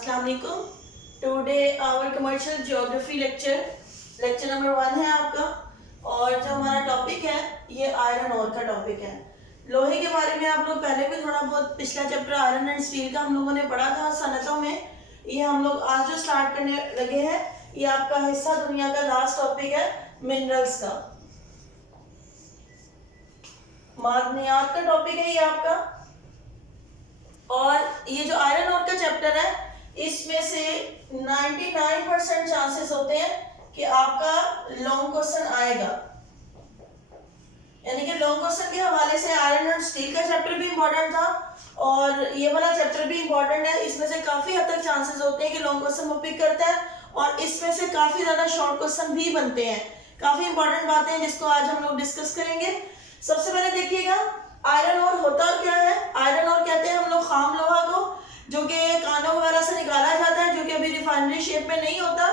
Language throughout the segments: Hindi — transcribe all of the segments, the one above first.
अस्सलाम वालेकुम। Today our commercial geography lecture number 1 है आपका। और जो हमारा टॉपिक है ये आयरन ओर का टॉपिक है। लोहे के बारे में आप लोग पहले भी थोड़ा बहुत पिछला चैप्टर आयरन एंड स्टील का हम लोगों ने पढ़ा था सनतों में। ये हम लोग आज जो स्टार्ट करने लगे हैं ये आपका हिस्सा दुनिया का लास्ट टॉपिक है मिनरल्स का, मादनियात का टॉपिक है ये आपका। और ये जो आयरन ओर का चैप्टर है इसमें से 99% चांसेस होते हैं कि आपका लॉन्ग क्वेश्चन आएगा, यानी कि लॉन्ग क्वेश्चन के हवाले से आयरन और स्टील का चैप्टर भी इंपॉर्टेंट था और ये वाला चैप्टर भी इंपॉर्टेंट है। इसमें से काफी हद तक चांसेस होते हैं कि लॉन्ग क्वेश्चन वो पिक करता है और इसमें से काफी ज्यादा शॉर्ट क्वेश्चन भी बनते हैं। काफी इंपॉर्टेंट बातें हैं जिसको आज हम लोग डिस्कस करेंगे। सबसे पहले देखिएगा आयरन ओर होता क्या है। आयरन ओर कहते हैं हम लोग खाम लोहा को, जो कि कानों वगैरह से निकाला जाता है, जो कि अभी रिफाइनरी शेप में नहीं होता।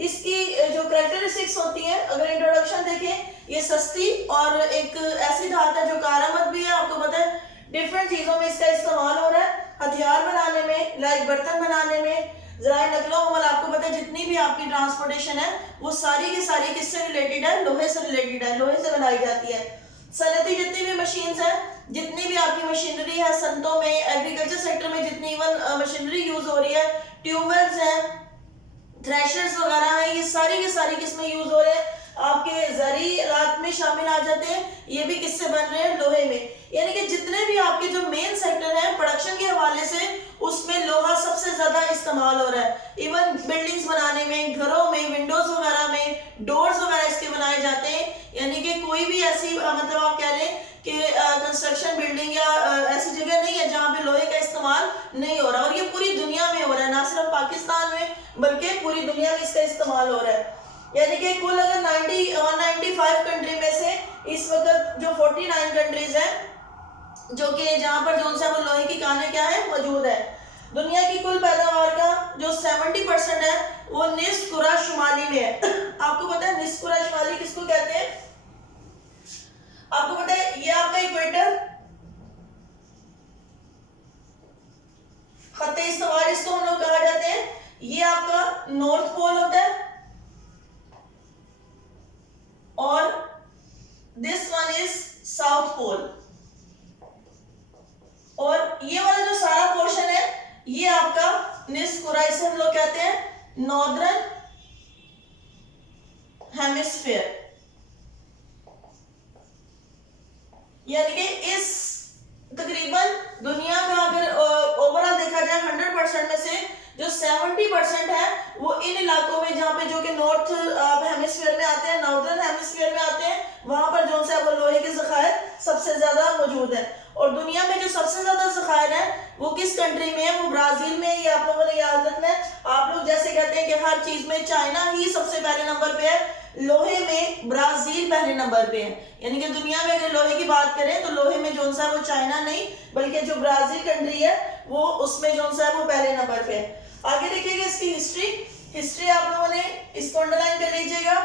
इसकी जो कैरेक्टरिस्टिक्स होती है, अगर इंट्रोडक्शन देखें, ये सस्ती और एक ऐसी धात है जो कारामद भी है। आपको पता है डिफरेंट चीजों में इसका इस्तेमाल हो रहा है, हथियार बनाने में, लाइक बर्तन बनाने में, ज़राए नकलो अमल। आपको पता है जितनी भी आपकी ट्रांसपोर्टेशन है वो सारी की सारी किससे रिलेटेड है? लोहे से रिलेटेड है, लोहे से बनाई जाती है। सनती जितनी भी मशीन्स हैं, जितनी भी आपकी मशीनरी है सनतों में, एग्रीकल्चर सेक्टर में जितनी इवन मशीनरी यूज हो रही है, ट्यूबवेल्स हैं, थ्रेशर्स वगैरह हैं, ये सारी की सारी किसमें यूज हो रहे हैं? आपके जरी रात में शामिल आ जाते हैं। ये भी किससे बन रहे हैं? लोहे में। यानी कि जितने भी आपके जो मेन सेक्टर है प्रोडक्शन के हवाले से उसमें लोहा सबसे ज्यादा इस्तेमाल हो रहा है। इवन बिल्डिंग्स बनाने में, घरों में, विंडोज वगैरह में, डोर्स वगैरह इसके बनाए जाते हैं। यानी कि कोई भी ऐसी मतलब आप कह लें कि कंस्ट्रक्शन बिल्डिंग या ऐसी जगह नहीं है जहाँ पे लोहे का इस्तेमाल नहीं हो रहा। और ये पूरी दुनिया में हो रहा है, ना सिर्फ पाकिस्तान में बल्कि पूरी दुनिया में इसका इस्तेमाल हो रहा है। यानी कि कुल अगर 195 कंट्री में से इस वक्त जो 49 कंट्रीज हैं जो कि जहां पर जो सा वो लोहे की कानें क्या है मौजूद है। दुनिया की कुल पैदावार का जो 70% है वो निस्फ कुरा शुमाली में है। आपको पता है निस्फ कुरा शुमाली किसको कहते हैं? आपको पता है ये आपका इक्वेटर, खत्ते इस्तवार इसको हम लोग कहा जाते हैं। ये आपका नॉर्थ पोल होता है और this one is south pole. और ये वाला जो सारा पोर्शन है ये आपका निस्फ कुरा, इसे हम लोग कहते हैं नॉर्दर्न हेमिस्फीयर। यानी कि इस तकरीबन दुनिया का अगर ओवरऑल देखा जाए 100% में से जो 70% है वो इन इलाकों में जहाँ पे जो कि नॉर्थ हेमिस्फीयर में आते हैं, नॉर्दर्न हेमिस्फीयर में आते हैं, वहां पर जो सा वो लोहे के ज़खायर सबसे ज्यादा मौजूद है। और दुनिया में जो सबसे ज्यादा ज़खायर है वो किस कंट्री में है? वो ब्राजील में है। ये आप लोगों ने याद रखना है। आप लोग जैसे कहते हैं कि हर चीज में चाइना ही सबसे पहले नंबर पे है, लोहे में ब्राजील पहले नंबर पे है। यानी कि दुनिया में अगर लोहे की बात करें तो लोहे में जो सा वो चाइना नहीं बल्कि जो ब्राजील कंट्री है वो उसमें जो सा वो पहले नंबर पे है। आगे देखिएगा इसकी हिस्ट्री आप लोगों ने इसको अंडरलाइन कर लीजिएगा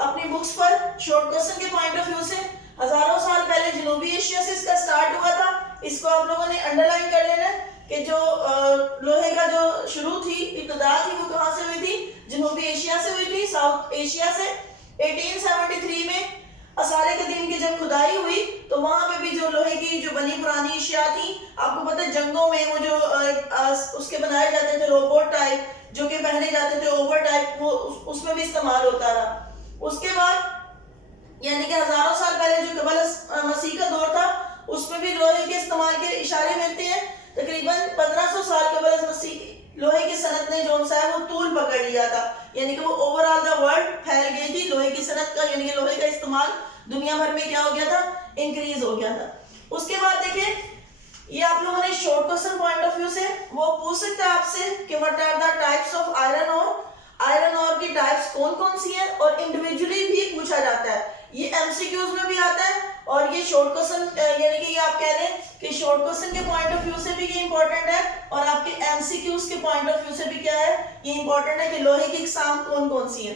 अपनी बुक्स पर। शॉर्ट क्वेश्चन के पॉइंट ऑफ व्यू से हजारों साल पहले जनूबी एशिया से इसका स्टार्ट हुआ था। इसको आप लोगों ने अंडरलाइन कर लेना कि जो लोहे का जो शुरू थी, इब्तिदा थी, वो कहां से हुई थी? जनूबी एशिया से हुई थी, साउथ एशिया से। 1873 में असारे के दिन की जब खुदाई हुई तो वहां पे भी जो लोहे की जो बनी पुरानी एशिया थी, आपको पता है जंगों में वो जो उसके बनाए जाते थे रोबोट टाइप, जो कि पहने जाते थे ओवर टाइप, वो उसमें भी इस्तेमाल होता रहा। उसके बाद यानी कि हजारों साल पहले जो कबल मसीह का दौर था उसमें भी लोहे के इस्तेमाल के इशारे मिलते हैं। तकरीबन 1500 साल कबल मसीह लोहे की सनत ने जो सा है वो तूल पकड़ लिया था। यानी कि वो ओवरऑल द वर्ल्ड फैल गई थी लोहे की सनत का, यानी कि लोहे का इस्तेमाल दुनिया भर में क्या हो गया था? इंक्रीज हो गया था। उसके बाद देखिए ये आप लोगों ने short question point of view से वो पूछ सकते हैं आपसे कि what are the types of iron ore. Iron ore की टाइप्स कौन कौन सी है और इंडिविजुअली भी पूछा जाता है। ये एमसीक्यूज में भी आता है और ये शॉर्ट क्वेश्चन यानी कि ये आप कह लें कि शॉर्ट क्वेश्चन के पॉइंट ऑफ व्यू से भी ये इंपॉर्टेंट है और आपके एमसीक्यूज के पॉइंट ऑफ व्यू से भी क्या है? ये इंपॉर्टेंट है कि लोहे की इकसाम कौन कौन सी है।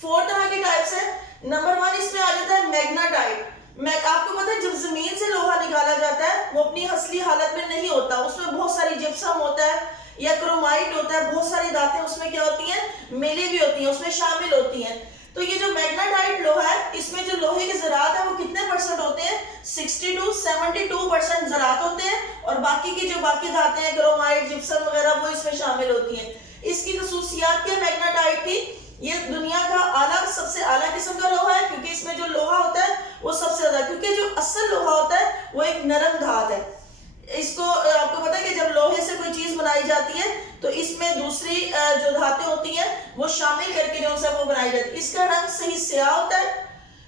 4 तरह की टाइप्स है। नंबर 1 इसमें आ जाता है मैग्नेटाइट। आपको पता है जब जमीन से लोहा निकाला जाता है वो अपनी असली हालत में नहीं होता, उसमें बहुत सारी जिप्सम होता है या क्रोमाइट होता है, बहुत सारी धातें उसमें क्या होती हैं, मिली भी होती हैं, उसमें शामिल होती हैं। तो ये जो मैग्नेटाइट लोहा है, इसमें जो लोहे के ज़रात है वो कितने परसेंट होते हैं, 60 to 72% ज़रात होते हैं, और बाकी की जो बाकी धातें हैं, क्रोमाइट, जिप्सम वगैरह, वो इसमें शामिल होती हैं। इसकी खसूसियात क्या मैग्नेटाइट की, ये दुनिया का सबसे आला किस्म का लोहा है, क्योंकि इसमें जो लोहा होता है वो सबसे ज्यादा, क्योंकि जो असल लोहा होता है वो एक नरम धात है। इसको आपको पता है कि जब लोहे से कोई चीज बनाई जाती है तो इसमें दूसरी जो धातें होती हैं वो शामिल करके जो है वो बनाई जाती है। इसका रंग सही स्याह होता है।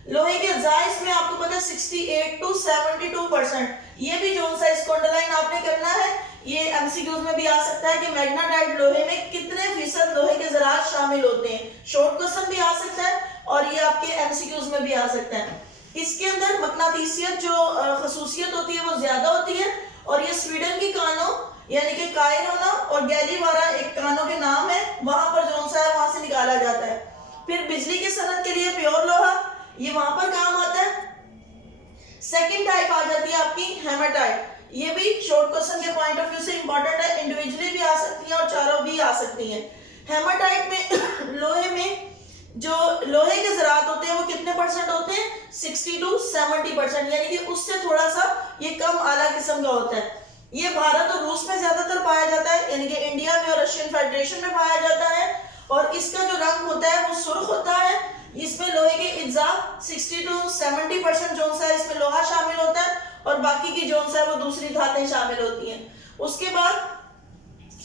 लोहे के अज्जा इसमें आपको पता है 68 to 72%। ये भी जो सा इसको अंडरलाइन आपने करना है, ये एमसीक्यूज में भी आ सकता है कि मैग्नेटाइट लोहे में कितने फीसद लोहे के ज़रात शामिल होते हैं। शॉर्ट क्वेश्चन भी आ सकता है और ये आपके एमसीक्यूज में भी आ सकता है। इसके अंदर मकनातीसियत जो खसूसियत होती है वो ज्यादा होती है, और ये स्वीडन की कानो यानी कि कायरोना और गैलीवारा एक कानो के नाम है, वहां पर जो सा है वहां से निकाला जाता है। फिर बिजली की सनत के लिए प्योर लोहा, ये वहां पर काम आता है। सेकंड टाइप आ जाती है आपकी हेमाटाइट। ये भी शॉर्ट क्वेश्चन के पॉइंट ऑफ व्यू से इंपॉर्टेंट है, इंडिविजुअली भी आ सकती है और चारों भी आ सकती हैं। हेमाटाइट में लोहे में जो लोहे के ज़रात होते हैं वो कितने परसेंट होते हैं, 60 to 70%, यानी कि उससे थोड़ा सा ये कम आला किस्म का होता है। ये भारत और रूस में ज्यादातर पाया जाता है, यानी कि इंडिया में और रशियन फेडरेशन में पाया जाता है, और इसका जो रंग होता है वो सुर्ख होता है। इसमें लोहे के इज्जा 60 to 70% जो सा इसमें लोहा शामिल होता है, और बाकी की जो सा वो दूसरी धातें शामिल होती हैं। उसके बाद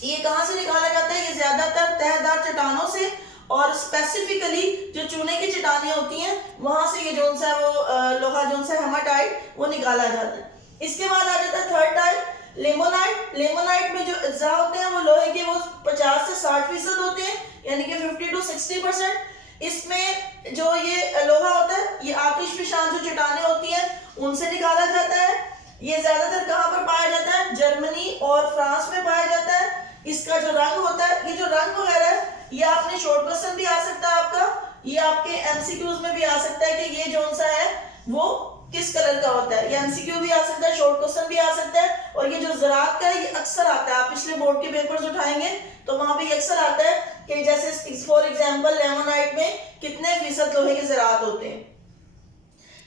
ये कहां से निकाला जाता है, ये ज्यादातर तहदार चट्टानों से, और स्पेसिफिकली जो चूने की चट्टानें होती हैं वहां से ये जो सा वो लोहा जो सा हेमाटाइट वो निकाला जाता है। इसके बाद आ जाता है थर्ड टाइप लेमोनाइट। लेमोनाइट में जो अज्जा होते हैं वो लोहे के वो 50 से 60% होते हैं, यानी कि 50 to 60%। इसमें जो ये लोहा होता है ये आतिशफशान जो चट्टानें होती हैं उनसे निकाला जाता है। ये ज्यादातर कहाँ पर पाया जाता है, जर्मनी और फ्रांस में पाया जाता है। इसका जो रंग होता है, ये जो रंग वगैरह है ये आपने शॉर्ट क्वेश्चन भी आ सकता है आपका, ये आपके एमसीक्यूज में भी आ सकता है कि ये जो सा है वो किस कलर का होता है। ये एमसीक्यू भी आ सकता है, शॉर्ट क्वेश्चन भी आ सकता है, और ये जो ज़रात का है ये अक्सर आता है। आप पिछले बोर्ड के पेपर्स उठाएंगे तो वहां पे अक्सर आता है कि जैसे फॉर एग्जांपल लेमोनाइट में कितने फीसद लोहे के ज़रात होते हैं।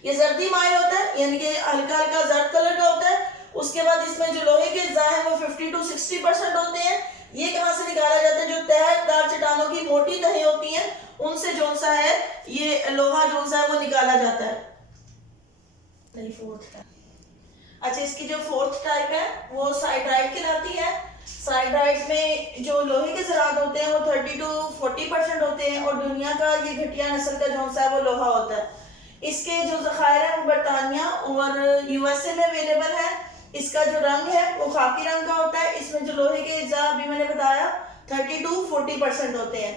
ये जर्दी माइल होता है, यानी कि हल्का हल्का जर्द कलर का होता है। उसके बाद इसमें जो लोहे के अज्जा है वो 50 to 60% होते हैं। ये कहां से निकाला जाता है, जो तहदार चट्टानों की मोटी तहें होती हैं उनसे जो सा है ये लोहा जो सा है वो निकाला जाता है। नहीं, फोर्थ। अच्छा, इसकी जो फोर्थ टाइप है वो साइड्राइट कहलाती है। साइड्राइट में जो लोहे के ज़रात होते हैं वो 30 to 40% होते हैं, और दुनिया का ये घटिया नस्ल का जो सा है वो लोहा होता है। इसके जो ज़खायर है वो बरतानिया और यूएसए में अवेलेबल है। इसका जो रंग है वो खाकी रंग का होता है। इसमें जो लोहे के इज्जा अभी मैंने बताया 30 to 40% होते हैं,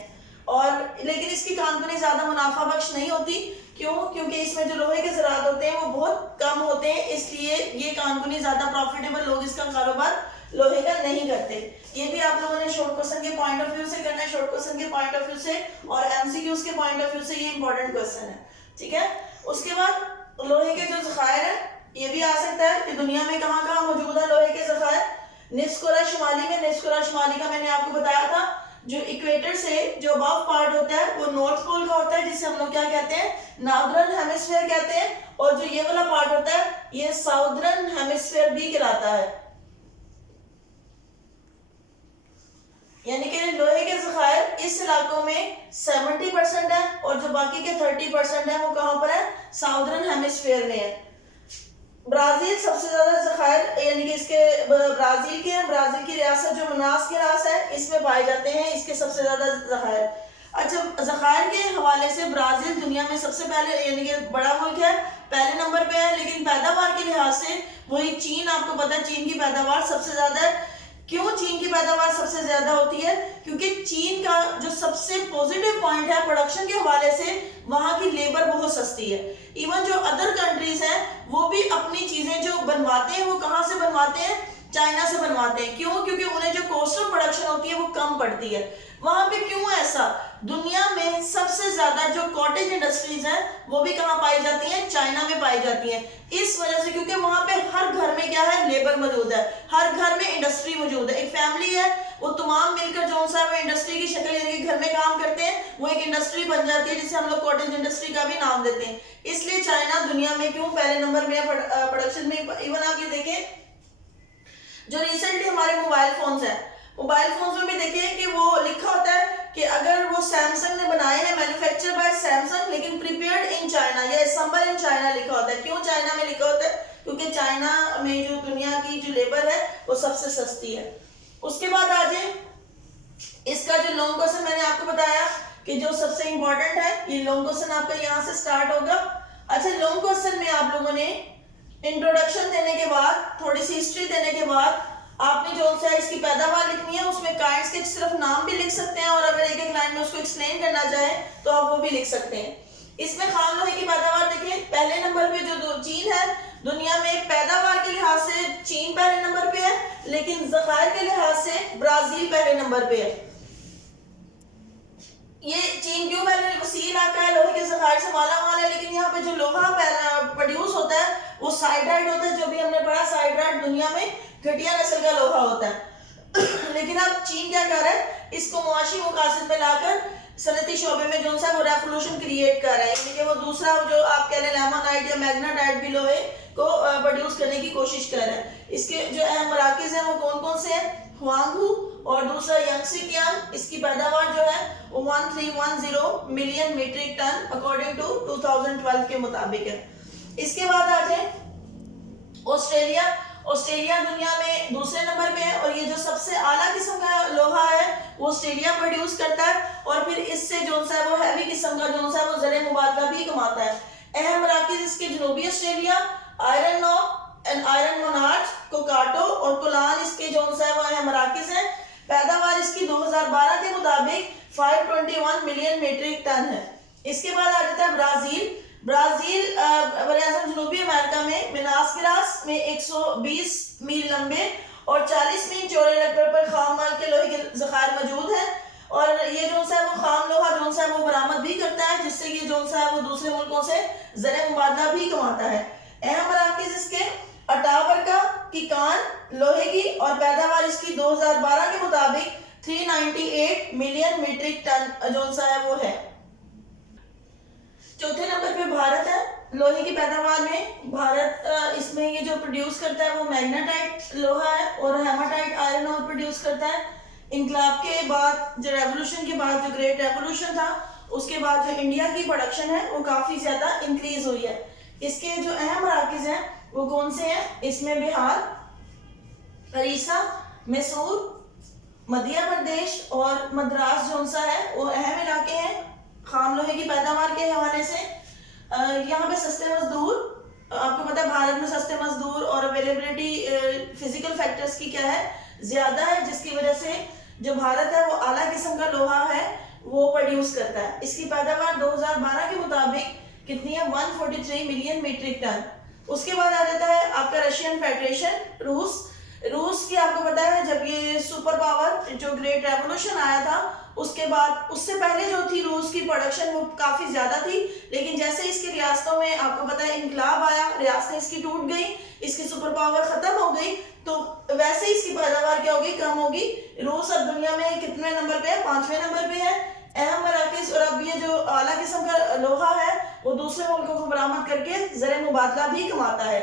और लेकिन इसकी कानूनी ज्यादा मुनाफा बख्श नहीं होती। क्यों? क्योंकि इसमें जो लोहे के ज़रात होते हैं वो बहुत कम होते हैं, इसलिए ये कानूनी ज्यादा प्रॉफिटेबल लोग इसका कारोबार लोहे का नहीं करते। ये भी आप लोगों ने शॉर्ट क्वेश्चन के पॉइंट ऑफ व्यू से करना है, शॉर्ट क्वेश्चन के पॉइंट ऑफ व्यू से और एमसीक्यूज के पॉइंट ऑफ व्यू से ये इंपॉर्टेंट क्वेश्चन है, ठीक है। उसके बाद लोहे के जो ज़खायर है ये भी आ सकता है कि दुनिया में कहाँ कहाँ मौजूद है लोहे के ज़खायर। निस्कोरा शुमाली में, निस्कोरा शुमाली का मैंने आपको बताया था, जो इक्वेटर से जो अबव पार्ट होता है वो नॉर्थ पोल का होता है, जिसे हम लोग क्या कहते हैं, नॉर्दर्न हेमिस्फीयर कहते हैं, और जो ये वाला पार्ट होता है ये साउदर्न हेमिस्फीयर भी कहलाता है। यानी कि लोहे के ज़खायर इस इलाकों में 70% है, और जो बाकी के 30% है वो कहाँ पर है, साउदर्न हेमिस्फीयर में है। ब्राजील सबसे ज्यादा ज़खायर, यानी कि इसके ब्राजील के, ब्राजील की रियासत जो मनास की रियासत है इसमें पाए जाते हैं इसके सबसे ज्यादा ज़खायर। अच्छा, ज़खायर के हवाले से ब्राजील दुनिया में सबसे पहले, यानी कि बड़ा मुल्क है, पहले नंबर पे है, लेकिन पैदावार के लिहाज से वही चीन, आपको पता है चीन की पैदावार सबसे ज्यादा है। क्यों चीन की पैदावार सबसे ज्यादा होती है? क्योंकि चीन का जो सबसे पॉजिटिव पॉइंट है प्रोडक्शन के हवाले से, वहां की लेबर बहुत सस्ती है। इवन जो अदर कंट्रीज हैं वो भी अपनी चीजें जो बनवाते हैं वो कहाँ से बनवाते हैं, चाइना से बनवाते हैं। क्यों? क्योंकि उन्हें जो कॉस्ट ऑफ प्रोडक्शन होती है वो कम पड़ती है वहां पे। क्यों ऐसा? दुनिया में सबसे ज्यादा जो कॉटेज इंडस्ट्रीज हैं वो भी कहाँ पाई जाती हैं, चाइना में पाई जाती हैं। इस वजह से, क्योंकि वहां पे हर घर में क्या है, लेबर मौजूद है, हर घर में इंडस्ट्री मौजूद है। एक फैमिली है वो सा है वो इंडस्ट्री की शक्ल, यानी कि घर में काम करते हैं, वो एक इंडस्ट्री बन जाती है जिसे हम लोग कॉटेज इंडस्ट्री का भी नाम देते हैं। इसलिए चाइना दुनिया में क्यों पहले नंबर में है प्रोडक्शन में। इवन आप ये देखें जो रिसेंटली हमारे मोबाइल फोन्स हैं, मोबाइल फोन्स में भी देखिए कि वो लिखा होता है कि अगर वो सैमसंग ने बनाए हैं, मैन्युफैक्चर बाय सैमसंग, लेकिन प्रिपेयर्ड इन चाइना या असेंबल इन चाइना लिखा होता है। क्यों चाइना में लिखा होता है? क्योंकि चाइना में जो दुनिया की जो लेबर है वो सबसे सस्ती है। उसके बाद आ जाए इसका जो लॉन्ग क्वेश्चन मैंने आपको बताया कि जो सबसे इंपॉर्टेंट है, ये लॉन्ग क्वेश्चन आपका यहाँ से स्टार्ट होगा। अच्छा, लॉन्ग क्वेश्चन में आप लोगों ने इंट्रोडक्शन देने के बाद, थोड़ी सी हिस्ट्री देने के बाद, आपने जो सा इसकी पैदावार लिखनी है, उसमें काइंड्स के सिर्फ नाम भी लिख सकते हैं और अगर एक एक लाइन में उसको एक्सप्लेन करना चाहे तो आप वो भी लिख सकते हैं। इसमें खाम लोहे की पैदावार देखिए, पहले नंबर पे जो चीन है, दुनिया में पैदावार के लिहाज से चीन पहले नंबर पे है, लेकिन ज़खायर के लिहाज से ब्राजील पहले नंबर पे है। ये चीन क्यों पहले? वसी इलाका है, लोहे के ज़खायर से माला माल है, लेकिन यहाँ पे जो लोहा प्रोड्यूस होता है वो साइड्राइट होता है, जो भी हमने पढ़ा साइड्राइट दुनिया में घटिया नस्ल का लोहा होता है। लेकिन अब चीन क्या कर रहा है, इसको मुआशी मकासद में लाकर सनती शोबे में जो सा वो रेवोल्यूशन क्रिएट कर रहा है, यानी कि वो दूसरा जो आप कह रहे हैं लैमोनाइट या मैग्नेटाइट भी लोहे को प्रोड्यूस करने की कोशिश कर रहा है। इसके जो अहम मराकिज हैं वो कौन कौन से हैं? हुआंगू और दूसरा यांगसिकियांग। इसकी पैदावार जो है वो 1310 million metric ton according to 2012 के मुताबिक है। इसके बाद आ जाए ऑस्ट्रेलिया। ऑस्ट्रेलिया दुनिया में दूसरे नंबर पे है और ये जो सबसे आला किस्म का लोहा है वो ऑस्ट्रेलिया प्रोड्यूस करता है और फिर इससे जो सा है वो हैवी किस्म का जो सा है वो ज़र मुबादला भी कमाता है। अहम मराकिज इसके जनूबी Australia, Iron Knob and Iron Monarch, Cockatoo और कोलान इसके जो सा है वो अहम मराकिज हैं। पैदावार इसकी 2012 के मुताबिक 521 मिलियन मीट्रिक टन है। इसके बाद आ जाता है ब्राजील। ब्राजील जनूबी अमेरिका में मिनास गिरास में 120 मील लंबे और 40 मील चौड़े रकबे पर खाम माल के लोहे के ज़खायर मौजूद है और ये जो सा है वो खाम लोहा जो सा है वो बरामद भी करता है, जिससे कि जो सा है वो दूसरे मुल्कों से ज़र मुबादला भी कमाता है। अहम मराकिज़ इसके अटाबरका की कान लोहे की और पैदावार इसकी 2012 के मुताबिक 398 मिलियन मीट्रिक टन जो सा है वो है। चौथे नंबर पे भारत है। लोहे की पैदावार में भारत इसमें ये जो प्रोड्यूस करता है वो मैग्नेटाइट लोहा है और हेमाटाइट आयरन और प्रोड्यूस करता है। इनकलाब के बाद, जो रेवोल्यूशन के बाद, जो ग्रेट रेवोल्यूशन था, उसके बाद जो इंडिया की प्रोडक्शन है वो काफ़ी ज़्यादा इंक्रीज हुई है। इसके जो अहम मराकिज़ हैं वो कौन से हैं? इसमें बिहार, उड़ीसा, मैसूर, मध्य प्रदेश और मद्रास जो सा है वो अहम इलाके हैं खाम लोहे की पैदावार के हवाले से। यहाँ पे सस्ते मजदूर, आपको पता है भारत में सस्ते मजदूर और अवेलेबिलिटी फिजिकल फैक्टर्स की क्या है, ज़्यादा है, जिसकी वजह से जो भारत है वो आला किस्म का लोहा है वो प्रोड्यूस करता है। इसकी पैदावार 2012 के मुताबिक कितनी है? 143 मिलियन मीट्रिक टन। उसके बाद आ जाता है आपका रशियन फेडरेशन, रूस की आपको पता है जब ये सुपर पावर जो ग्रेट रेवोल्यूशन आया था उसके बाद, उससे पहले जो थी रूस की प्रोडक्शन वो काफ़ी ज़्यादा थी, लेकिन जैसे इसकी रियासतों में आपको पता है इनकलाब आया, रियासतें इसकी टूट गई, इसकी सुपर पावर ख़त्म हो गई, तो वैसे ही इसकी पैदावार क्या होगी? कम होगी। रूस अब दुनिया में कितने नंबर पे है? 5वें नंबर पे है। अहम मराकिज़ और अब ये जो आला किस्म का लोहा है वो दूसरे मुल्कों को बरामद करके ज़र मुबादला भी कमाता है।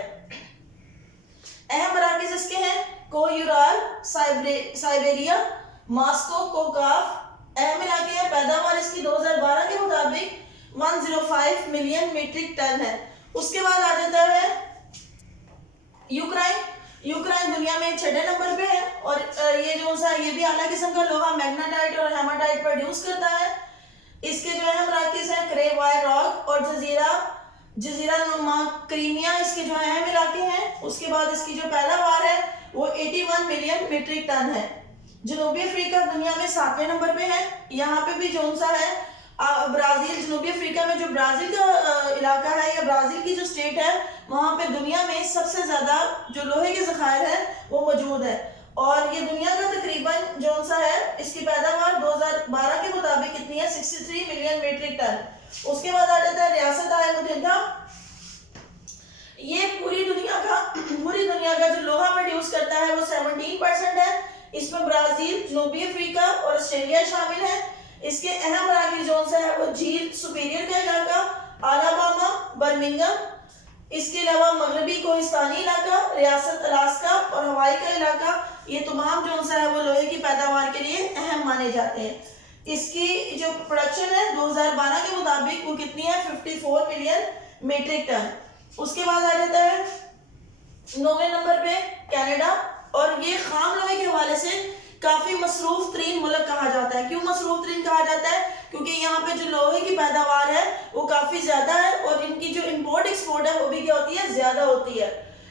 अहम मराकिज़ इसके हैं कोयूराल, साइबेरिया, मॉस्को, कोकाफ अहम इलाके हैं। पैदावार इसकी 2012 के मुताबिक 105 मिलियन मीट्रिक टन है। उसके बाद आ जाता है यूक्रेन। यूक्रेन दुनिया में 6 नंबर पे है और ये जो सा ये भी आला किस्म का लोहा मैग्नेटाइट और हेमाटाइट प्रोड्यूस करता है। इसके जो अहम मराकिज़ हैं क्रेवाई रॉक और जजीरा नुमा क्रीमिया इसके जो अहम इलाके हैं। उसके बाद इसकी जो पैदावार है वो 81 मिलियन मीट्रिक टन है। जनूबी अफ्रीका दुनिया में 7वें नंबर पे है। यहाँ पे भी जो सा है ब्राज़ील, जनूबी अफ्रीका में जो ब्राज़ील का इलाका है या ब्राज़ील की जो स्टेट है वहाँ पे दुनिया में सबसे ज़्यादा जो लोहे के ज़खायर है वो मौजूद है और ये दुनिया का तकरीबन जो सा है इसकी पैदावार 2012 के मुताबिक कितनी है? 63 मिलियन मीट्रिक टन। उसके बाद आ जाता है रियासत मुत्तहिदा। ये पूरी दुनिया का जो लोहा प्रोड्यूस करता है वो 17% है। इसमें ब्राजील, जनूबी अफ्रीका और ऑस्ट्रेलिया शामिल है। इसके अहम मराकज जोन सा है वो झील सुपीरियर का इलाका, अलाबामा, बर्मिंघम, इसके अलावा मगरबी कोहिस्तानी इलाका, रियासत अलास्का और हवाई का इलाका, ये तमाम जो सा है वो लोहे की पैदावार के लिए अहम माने जाते हैं। इसकी जो प्रोडक्शन है 2012 के मुताबिक वो कितनी है, 54 मिलियन मीट्रिक टन। उसके बाद आ जाता है 9वें नंबर पे कनाडा, और ये खाम लोहे के हवाले से काफी मसरूफ तरीन मुल्क कहा जाता है। क्यों मसरूफ तरीन कहा जाता है? क्योंकि यहाँ पे जो लोहे की पैदावार है वो काफी ज्यादा है और इनकी जो इंपोर्ट एक्सपोर्ट है वो भी क्या होती है, ज्यादा होती है।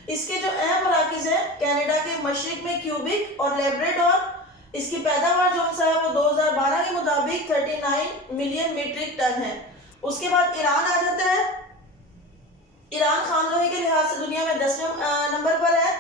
इसके जो अहम मराकज है कनाडा के मशरिक में क्यूबिक और लेब्राडोर, इसकी पैदावार जो सा है वो 2012 के मुताबिक 39 मिलियन मीट्रिक टन है। उसके बाद ईरान आ जाता है। ईरान खान लोहे के लिहाज से दुनिया में 10वें नंबर पर है।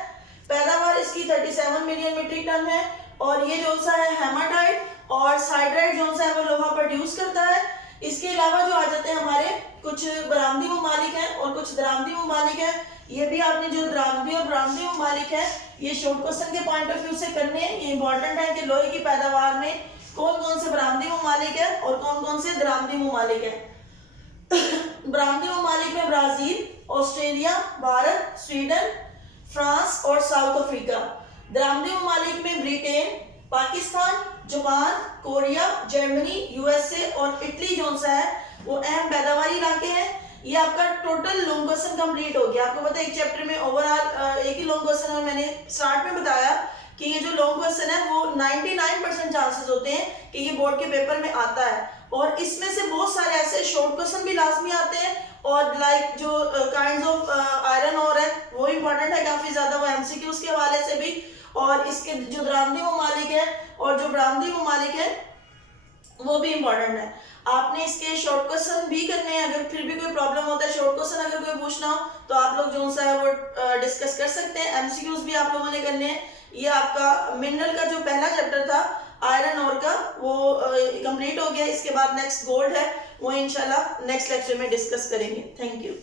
पैदावार इसकी 37 मिलियन मीट्रिक टन है और ये जो सा है हेमाटाइट और साइड्राइट जो सा है वो लोहा प्रोड्यूस करता है। इसके अलावा जो आ जाते हैं हमारे कुछ बरामदी ममालिक हैं और कुछ दरामदी ममालिक हैं। ये भी आपने जो दरामदी और बरामदी ममालिक है ये शॉर्ट क्वेश्चन के पॉइंट ऑफ व्यू से करने हैं। ये इंपॉर्टेंट है कि लोहे की पैदावार में कौन कौन से बरामदी ममालिक है और कौन कौन से दरामदी ममालिक है। बरामदी ममालिक में Brazil, Australia, Bharat, Sweden, France और साउथ अफ्रीका। दरामदी ममालिक में Britain, Pakistan, Japan, Korea, Germany, USA और इटली जो सा है वो अहम पैदावारी इलाके हैं। ये आपका टोटल लॉन्ग क्वेश्चन कंप्लीट हो गया। आपको पता है एक चैप्टर में ओवरऑल एक ही लॉन्ग क्वेश्चन है। मैंने स्टार्ट में बताया कि ये जो लॉन्ग क्वेश्चन है वो 99% चांसेस होते हैं कि ये बोर्ड के पेपर में आता है और इसमें से बहुत सारे ऐसे शॉर्ट क्वेश्चन भी लाजमी आते हैं और लाइक जो काइंड्स ऑफ आयरन और है वो इंपॉर्टेंट है काफी ज्यादा, वो एमसीक्यूज के हवाले से भी। और इसके जो दरामदी ममालिक है और जो बरामदी ममालिक है वो भी इंपॉर्टेंट है। आपने इसके शॉर्ट क्वेश्चन भी करने हैं। अगर फिर भी कोई प्रॉब्लम होता है शॉर्ट क्वेश्चन अगर कोई पूछना हो तो आप लोग जो सा है वो डिस्कस कर सकते हैं। एमसीक्यूज भी आप लोगों ने करने हैं। ये आपका मिनरल का जो पहला चैप्टर था आयरन और का वो कंप्लीट हो गया। इसके बाद नेक्स्ट गोल्ड है, वो इंशाल्लाह नेक्स्ट लेक्चर में डिस्कस करेंगे। Thank you.